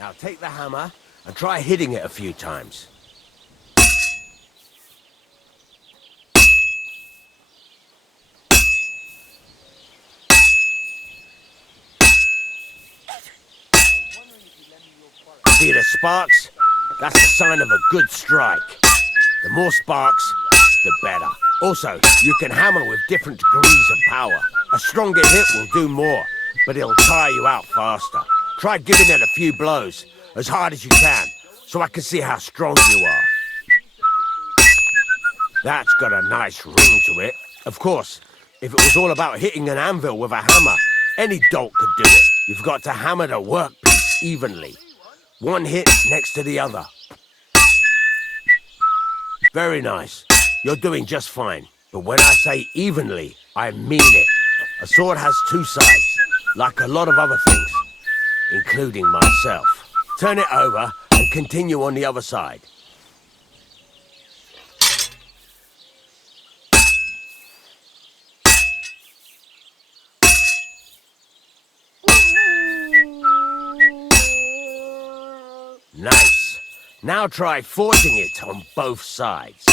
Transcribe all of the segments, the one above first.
Now take the hammer and try hitting it a few times. See the sparks? That's the sign of a good strike. The more sparks, the better. Also, you can hammer with different degrees of power. A stronger hit will do more, but it'll tire you out faster. Try giving it a few blows, as hard as you can, so I can see how strong you are. That's got a nice ring to it. Of course, if it was all about hitting an anvil with a hammer, any dolt could do it. You've got to hammer the workpiece evenly. One hit next to the other. Very nice. You're doing just fine. But when I say evenly, I mean it. A sword has two sides, like a lot of other things, including myself. Turn it over and continue on the other side. Nice. Now try forging it on both sides.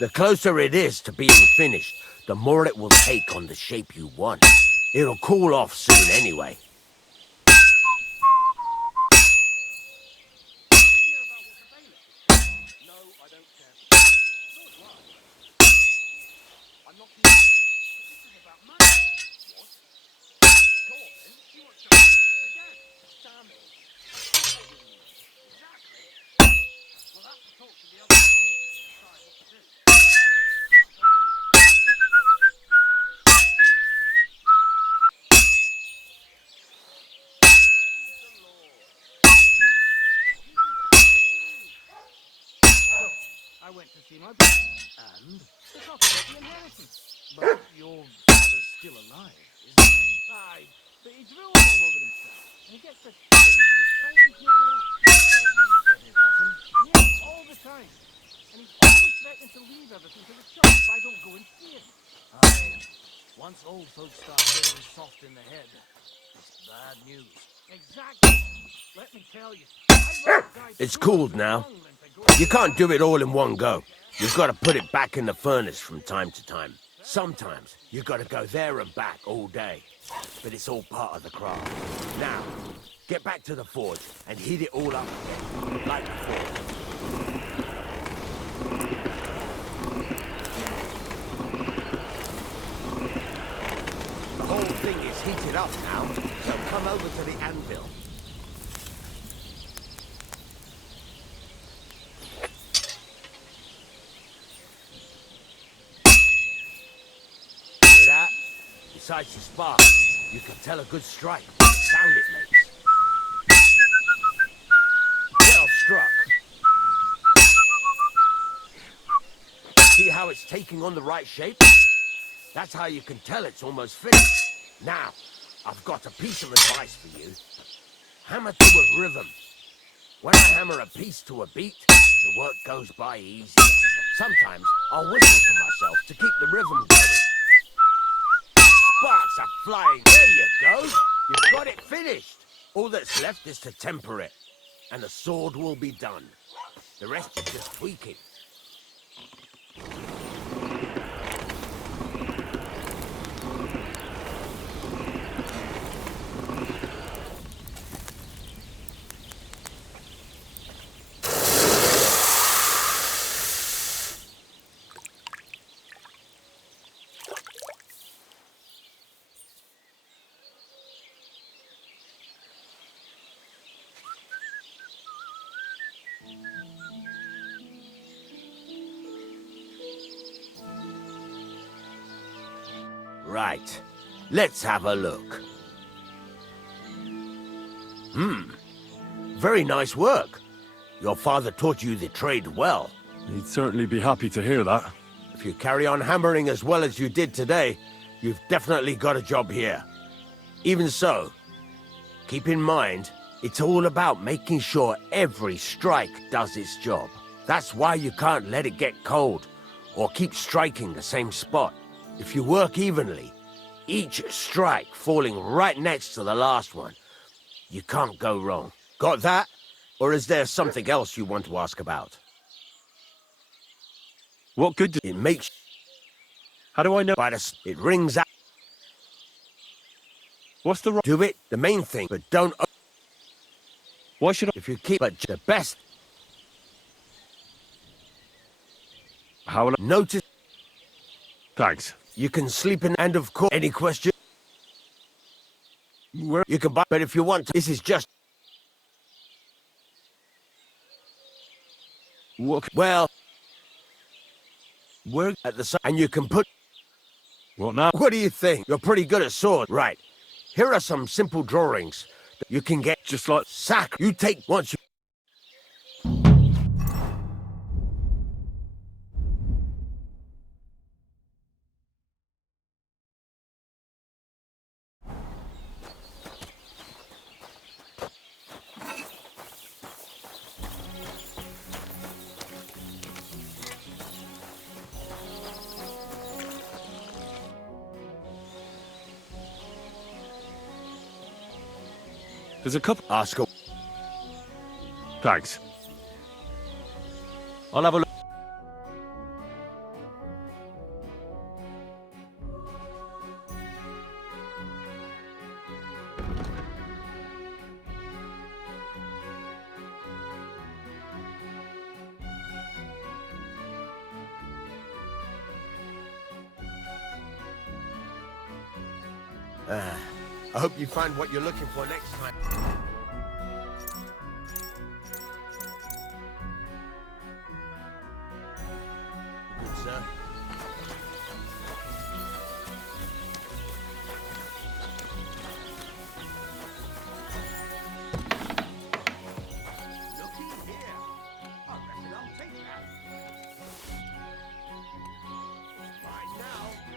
The closer it is to being finished, the more it will take on the shape you want. It'll cool off soon anyway. I went to see my brother, and took off the inheritance. But your father's still alive, isn't he? Aye, but he drools all over himself, and he gets the feeling his train's nearly up. Does he get it often? Yeah, all the time. And he's always threatening to leave everything to the church if I don't go and see him. Aye, once old folks start getting soft in the head, it's bad news. Exactly. Let me tell you. It's cooled now. You can't do it all in one go. You've got to put it back in the furnace from time to time. Sometimes you've got to go there and back all day. But it's all part of the craft. Now, get back to the forge and heat it all up again, like before. The whole thing is heated up now, so come over to the anvil. Besides the spark, you can tell a good strike by the sound it makes. Well struck. See how it's taking on the right shape? That's how you can tell it's almost finished. Now, I've got a piece of advice for you. Hammer to a rhythm. When I hammer a piece to a beat, the work goes by easier. Sometimes I'll whistle to myself to keep the rhythm going. Sparks are flying. There you go. You've got it finished. All that's left is to temper it, and the sword will be done. The rest is just tweaking. Right. Let's have a look. Very nice work. Your father taught you the trade well. He'd certainly be happy to hear that. If you carry on hammering as well as you did today, you've definitely got a job here. Even so, keep in mind, it's all about making sure every strike does its job. That's why you can't let it get cold, or keep striking the same spot. If you work evenly, each strike falling right next to the last one, you can't go wrong. Got that? Or is there something else you want to ask about? What good does It makes How do I know? it rings out. What's the Do it, the main thing, but don't. Why should I? If you keep it the best, How will I? notice Thanks. you can sleep in. And of course, any question Where? you can buy. But if you want, this is just What? well. We're at the side, and you can put. What now? What do you think? You're pretty good at sword, right? Here are some simple drawings that you can get. Just like Sack. You take once you. there's a couple. Ask a. Thanks. I'll have a look. I hope you find what you're looking for next time. Good, sir. Looky here. I reckon I'll take that. Right now.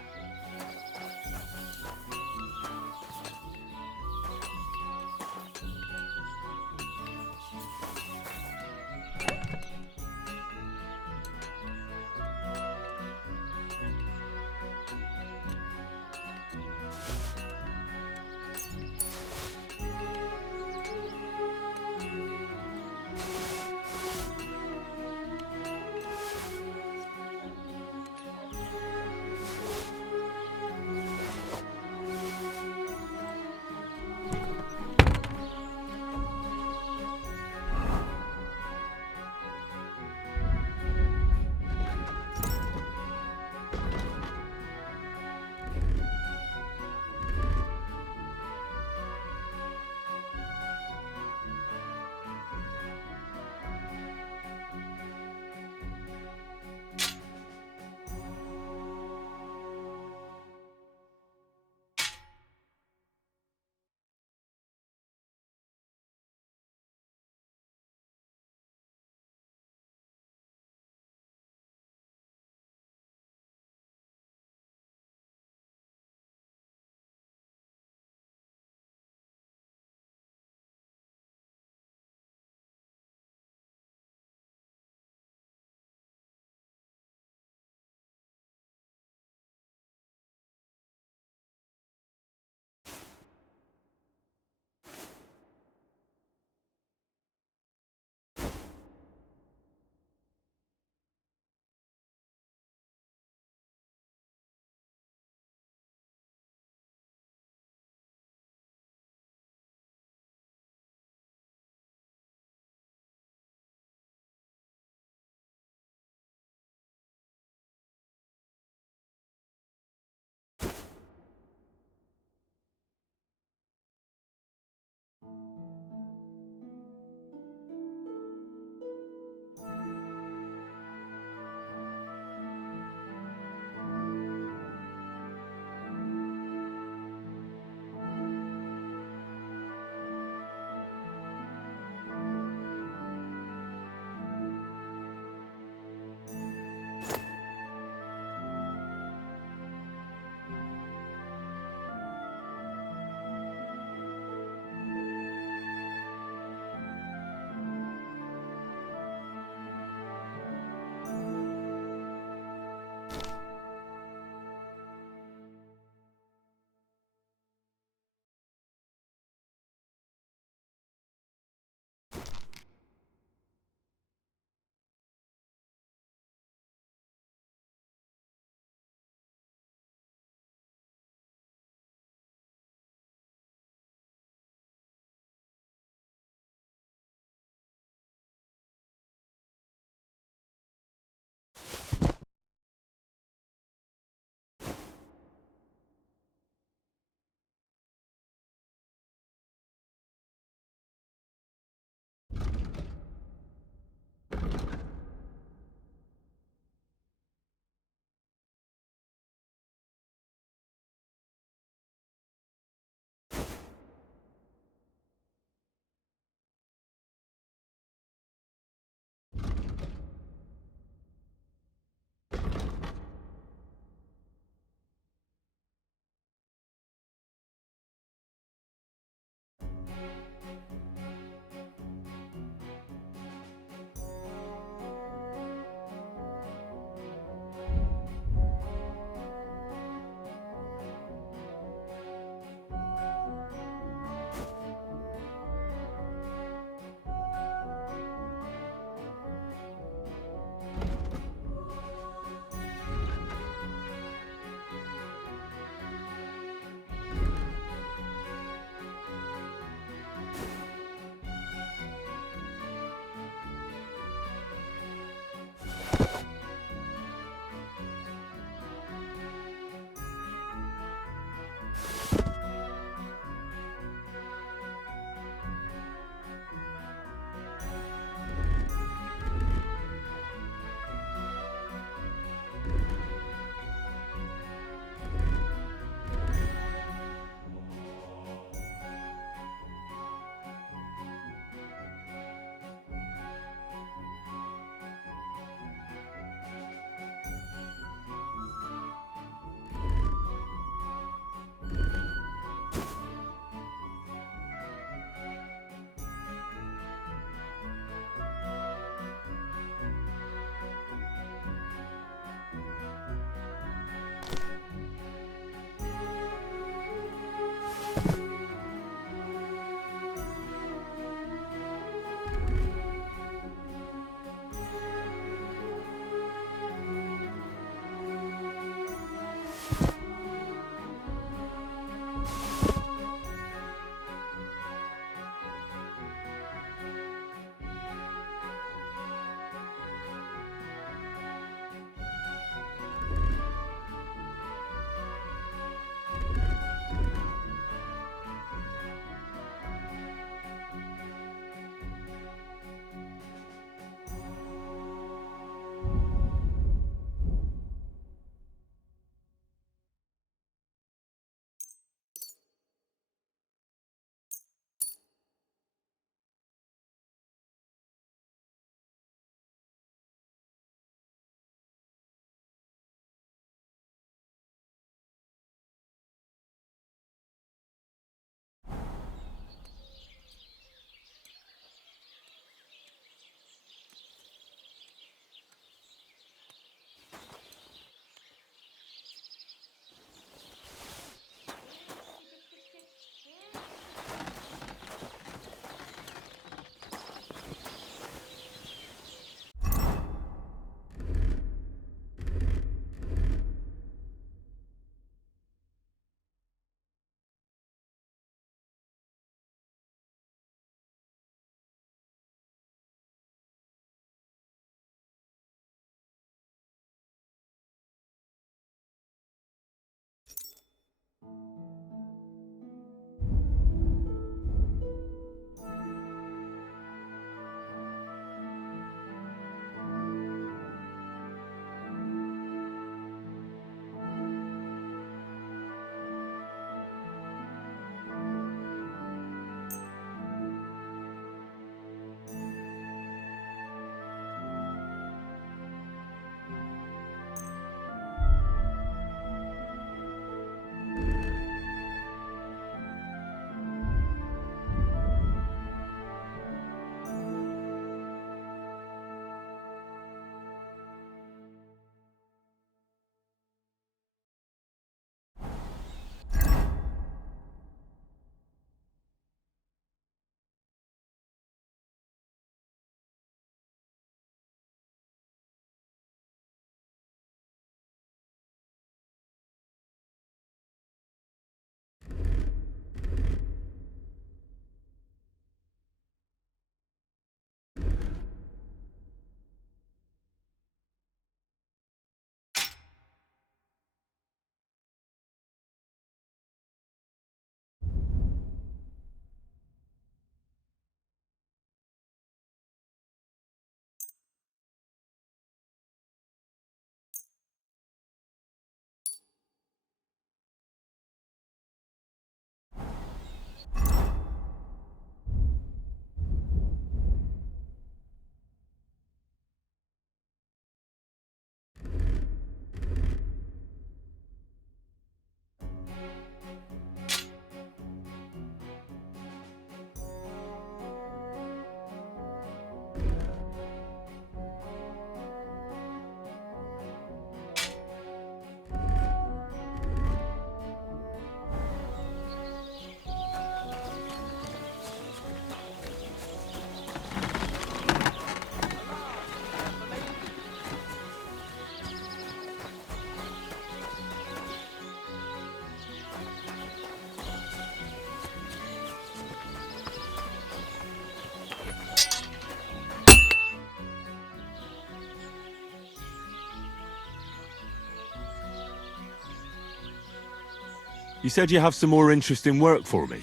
You said you have some more interesting work for me.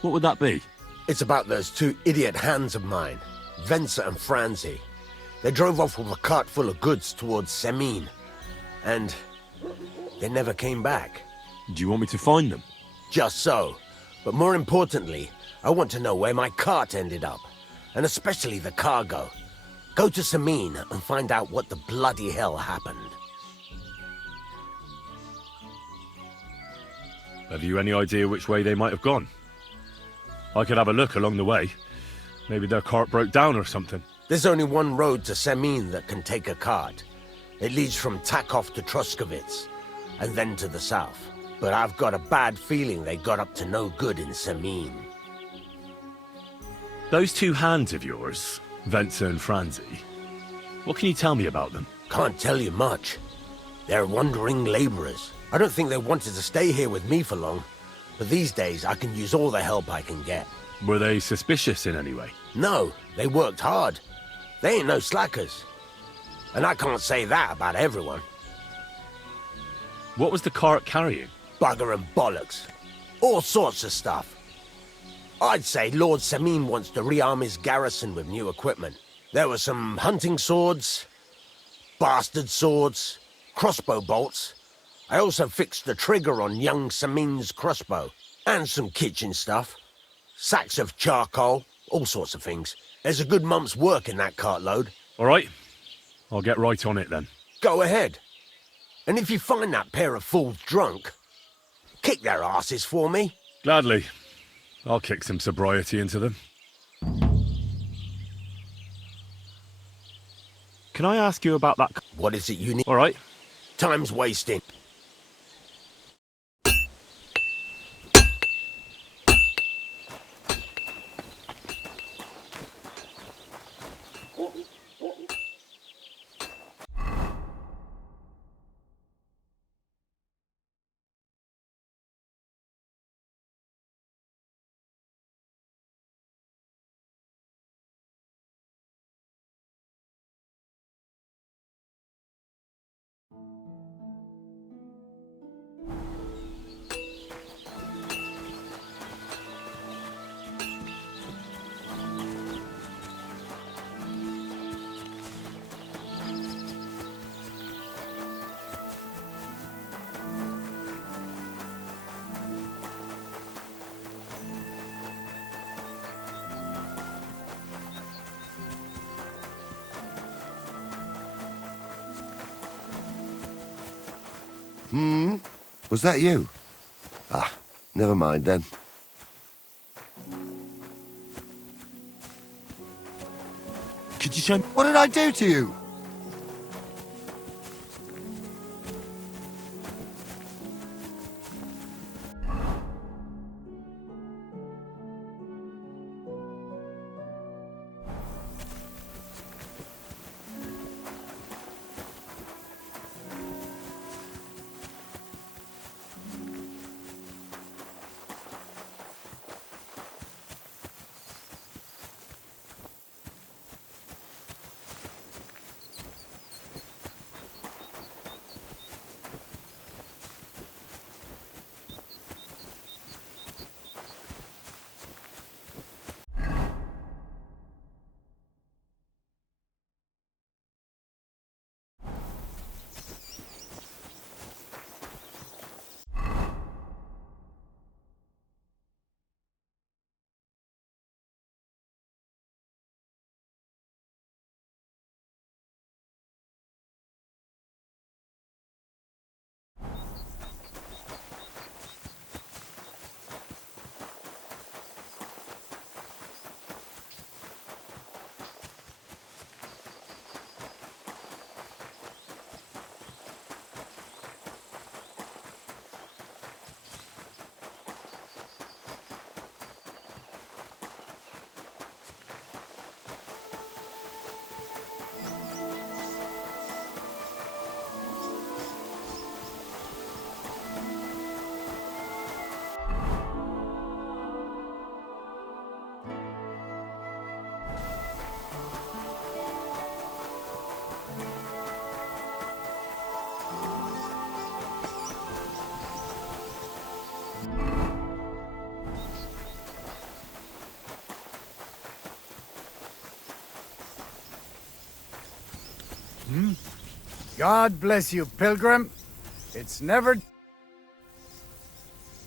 What would that be? It's about those two idiot hands of mine, Venser and Franzi. They drove off with a cart full of goods towards Semin, and they never came back. Do you want me to find them? Just so. But more importantly, I want to know where my cart ended up, and especially the cargo. Go to Semin and find out what the bloody hell happened. Have you any idea which way they might have gone? I could have a look along the way. Maybe their cart broke down or something. There's only one road to Semin that can take a cart. It leads from Takov to Troskovitz, and then to the south. But I've got a bad feeling they got up to no good in Semin. Those two hands of yours, Venser and Franzi, what can you tell me about them? Can't tell you much. They're wandering laborers. I don't think they wanted to stay here with me for long, but these days I can use all the help I can get. Were they suspicious in any way? No, they worked hard. They ain't no slackers. And I can't say that about everyone. What was the cart carrying? Bugger and bollocks. All sorts of stuff. I'd say Lord Semin wants to rearm his garrison with new equipment. There were some hunting swords, bastard swords, crossbow bolts. I also fixed the trigger on young Semin's crossbow. And some kitchen stuff. Sacks of charcoal, all sorts of things. There's a good month's work in that cartload. All right, I'll get right on it then. Go ahead. And if you find that pair of fools drunk, kick their asses for me. Gladly. I'll kick some sobriety into them. Can I ask you about that? What is it you need? All right. Time's wasting. Was that you? Ah, never mind then. Could you show me? What did I do to you? God bless you, pilgrim. It's never...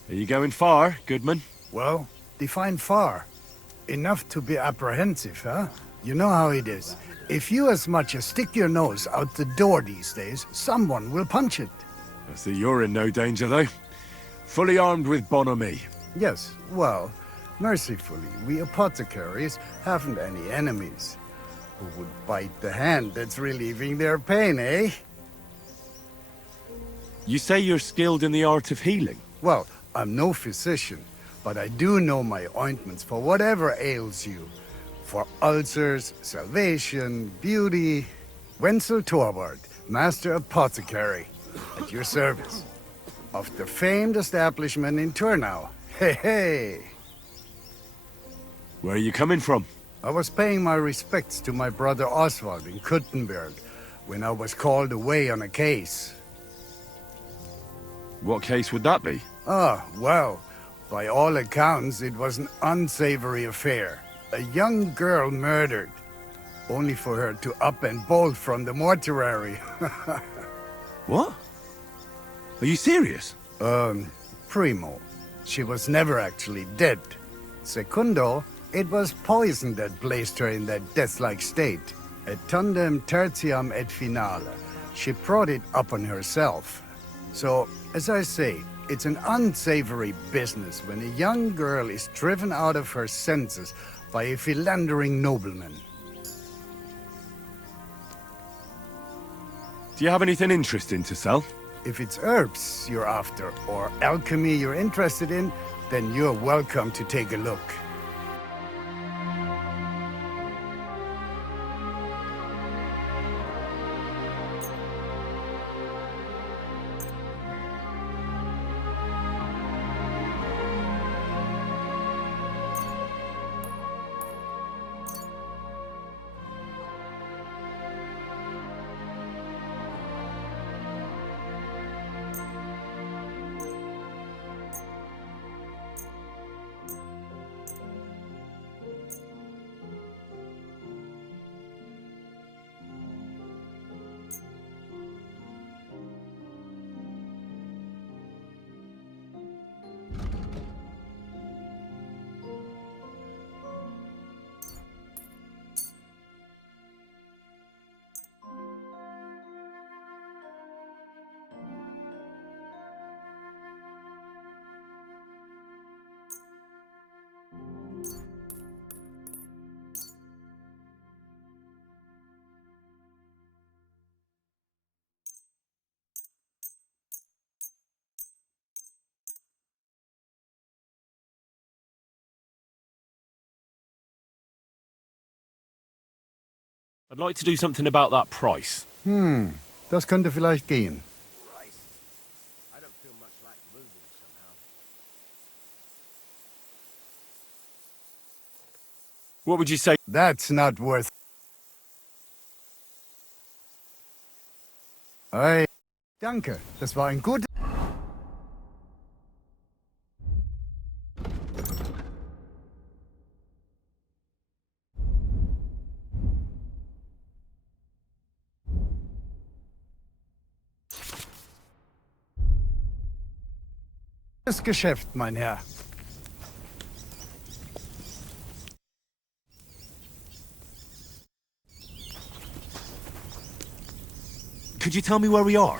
Are you going far, Goodman? Well, define far. Enough to be apprehensive, huh? You know how it is. If you as much as stick your nose out the door these days, someone will punch it. I see you're in no danger, though. Fully armed with bonhomie. Yes, well, mercifully, we apothecaries haven't any enemies. Who would bite the hand that's relieving their pain, eh? You say you're skilled in the art of healing? Well, I'm no physician, but I do know my ointments for whatever ails you. For ulcers, salvation, beauty... Wenzel Torwart, Master Apothecary, at your service. Of the famed establishment in Turnau. Hey, hey! Where are you coming from? I was paying my respects to my brother Oswald in Kuttenberg when I was called away on a case. What case would that be? Ah, well, by all accounts, it was an unsavory affair. A young girl murdered, only for her to up and bolt from the mortuary. What? Are you serious? Primo, she was never actually dead. Secundo, it was poison that placed her in that death-like state. Et tandem tertiam et finale. She brought it upon herself. So, as I say, it's an unsavory business when a young girl is driven out of her senses by a philandering nobleman. Do you have anything interesting to sell? If it's herbs you're after, or alchemy you're interested in, then you're welcome to take a look. I'd like to do something about that price. Das könnte vielleicht gehen. I don't feel much like moving somehow. What would you say? That's not worth. Hey, danke. Das war ein guter. Geschäft, mein Herr. Could you tell me where we are?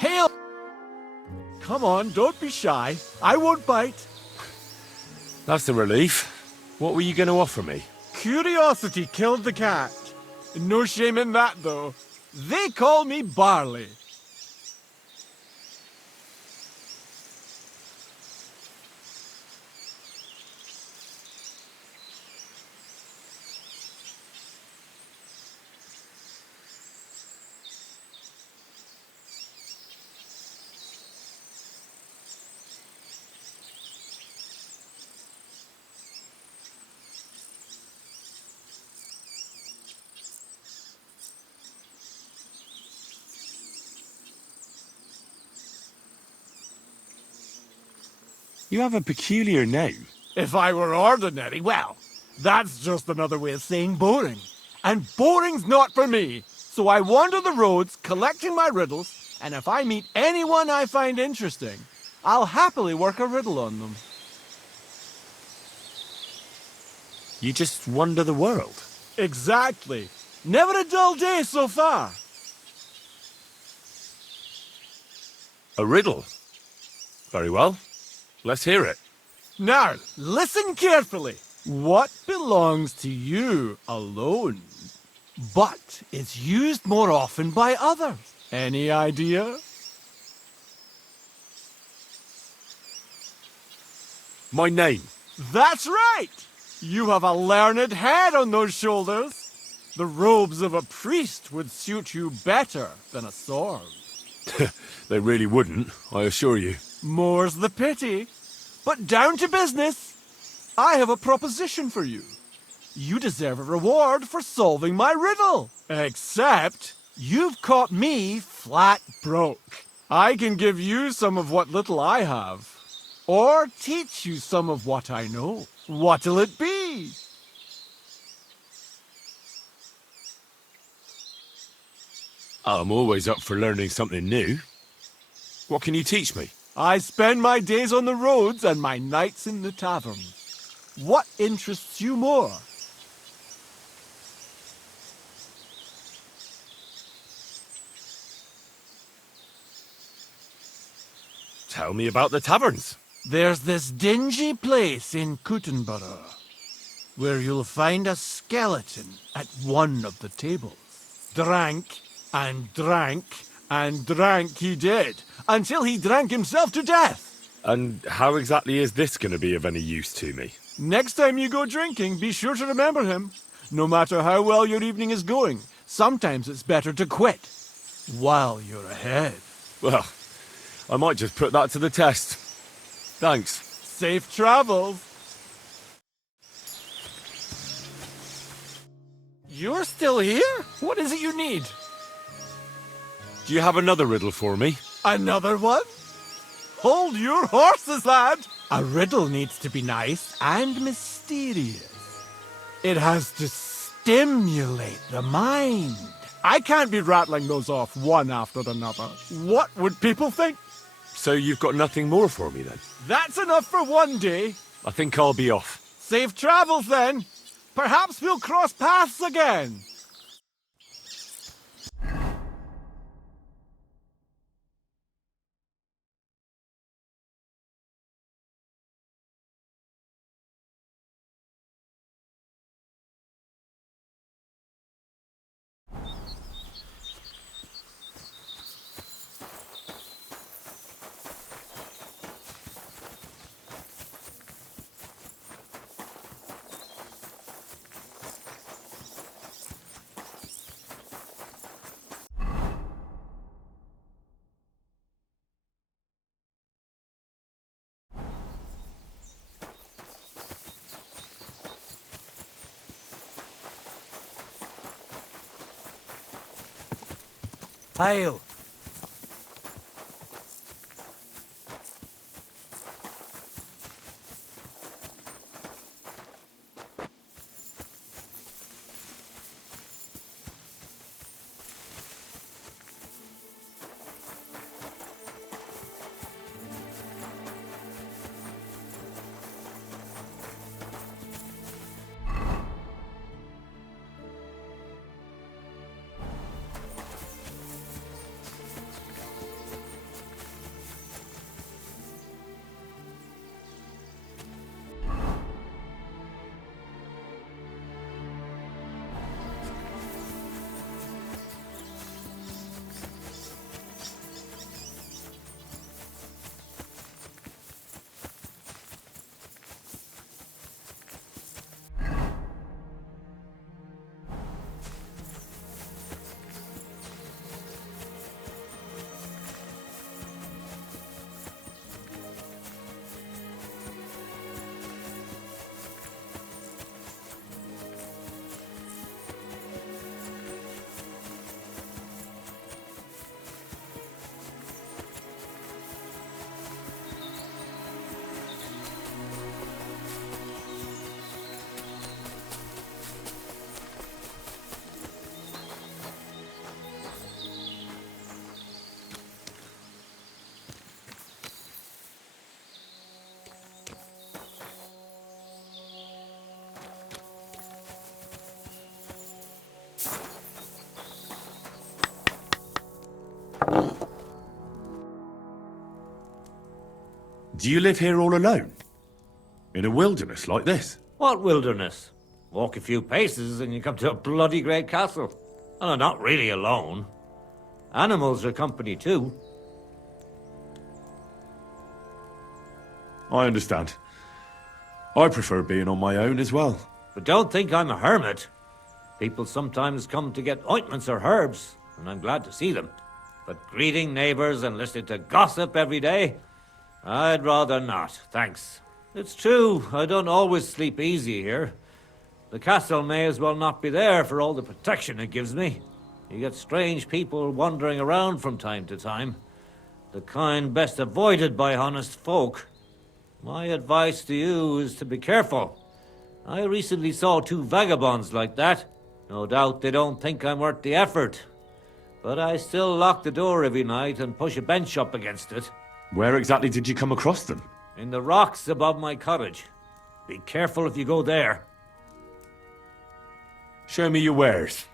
Hail! Come on, don't be shy. I won't bite. That's a relief. What were you going to offer me? Curiosity killed the cat. No shame in that, though. They call me Barley. You have a peculiar name. If I were ordinary, well, that's just another way of saying boring. And boring's not for me. So I wander the roads collecting my riddles, and if I meet anyone I find interesting, I'll happily work a riddle on them. You just wander the world. Exactly. Never a dull day so far. A riddle? Very well. Let's hear it. Now, listen carefully. What belongs to you alone, but is used more often by others? Any idea? My name. That's right! You have a learned head on those shoulders. The robes of a priest would suit you better than a sword. They really wouldn't, I assure you. More's the pity. But down to business. I have a proposition for you. You deserve a reward for solving my riddle. Except, you've caught me flat broke. I can give you some of what little I have. Or teach you some of what I know. What'll it be? I'm always up for learning something new. What can you teach me? I spend my days on the roads and my nights in the taverns. What interests you more? Tell me about the taverns. There's this dingy place in Kuttenborough where you'll find a skeleton at one of the tables. Drank and drank and drank he did, until he drank himself to death. And how exactly is this going to be of any use to me? Next time you go drinking, be sure to remember him. No matter how well your evening is going, sometimes it's better to quit while you're ahead. Well, I might just put that to the test. Thanks. Safe travels. You're still here? What is it you need? Do you have another riddle for me? Another one? Hold your horses, lad! A riddle needs to be nice and mysterious. It has to stimulate the mind. I can't be rattling those off one after another. What would people think? So you've got nothing more for me then? That's enough for one day. I think I'll be off. Safe travels then. Perhaps we'll cross paths again. Hail. Do you live here all alone? In a wilderness like this? What wilderness? Walk a few paces and you come to a bloody great castle. And I'm not really alone. Animals are company too. I understand. I prefer being on my own as well. But don't think I'm a hermit. People sometimes come to get ointments or herbs, and I'm glad to see them. But greeting neighbors and listening to gossip every day? I'd rather not, thanks. It's true, I don't always sleep easy here. The castle may as well not be there for all the protection it gives me. You get strange people wandering around from time to time. The kind best avoided by honest folk. My advice to you is to be careful. I recently saw 2 vagabonds like that. No doubt they don't think I'm worth the effort. But I still lock the door every night and push a bench up against it. Where exactly did you come across them? In the rocks above my cottage. Be careful if you go there. Show me your wares.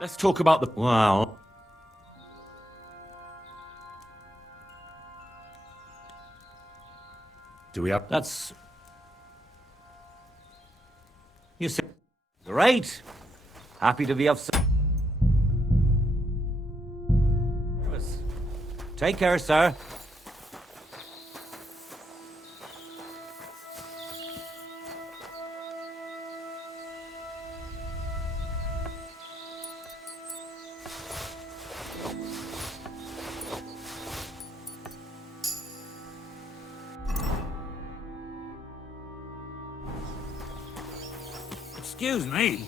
Let's talk about the... Well, Do we have... that's... You see... Great! Happy to be of service. Take care, sir. Excuse me.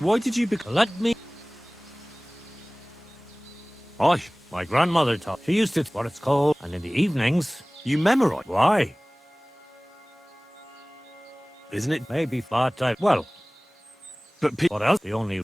Why did you Let me... Aye, My grandmother taught. She used to what it's called, and in the evenings... you memorise, Why? isn't it? Maybe part-time. Well, But what else? The only...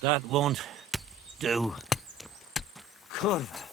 That won't do. Curva.